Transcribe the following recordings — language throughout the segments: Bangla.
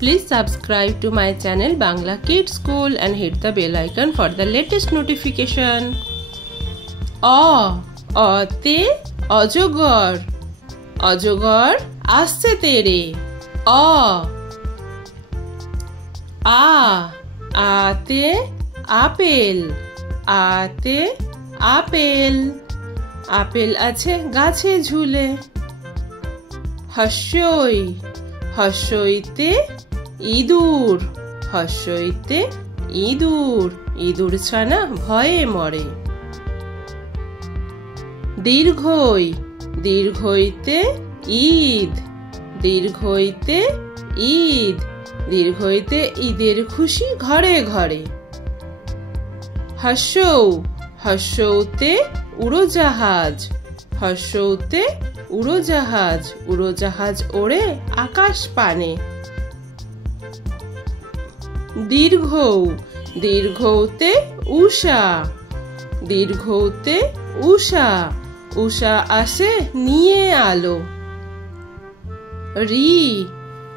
Please subscribe to my channel Bangla Kids School and hit the bell icon for the latest notification. অতে অজগর, অজগর আসছে তেরে। আতে আপেল, আতে আপেল, আপেল আছে গাছে ঝুলে। হস্যই, হস্যইতে ইঁদুর, হস্যইতে ইঁদুর, ইঁদুর ছানা ভয়ে মরে। দীর্ঘই, দীর্ঘইতে ঈদ, দীর্ঘইতে ঈদ, দীর্ঘইতে ঈদের খুশি ঘরে ঘরে। হস্যৌ, হস্যৌতে উড়োজাহাজ, হস্যৌতে উড়োজাহাজ, উড়োজাহাজ ওড়ে আকাশ পানে। দীর্ঘৌ, দীর্ঘৌতে উষা, দীর্ঘৌতে উষা, উষা আসে নিয়ে আলো। রি,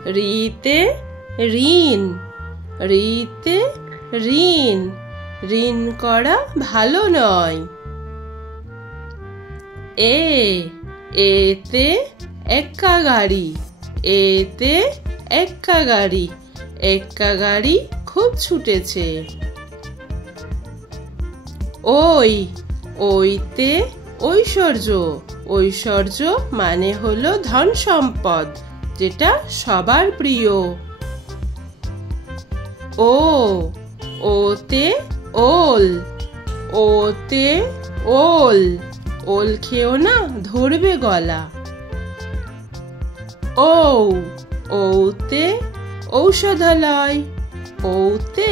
রিতে ঋণ, রিতে ঋণ, ঋণ করা ভালো নয়। এতে এক্কা গাড়ি, এতে এক্কা গাড়ি, এক্কা গাড়ি খুব ছুটেছে। ওই, ওইতে ঐশ্বর্য, ঐশ্বর্য মানে হলো ধন সম্পদ, যেটা সবার প্রিয়। ওতে ওল, ওতে ওল, ওল খেও না ধরবে গলা। ওতে ঔষধালয়, ওতে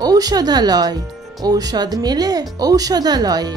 ঔষধালয়, ঔষধ মেলে ঔষধালয়ে।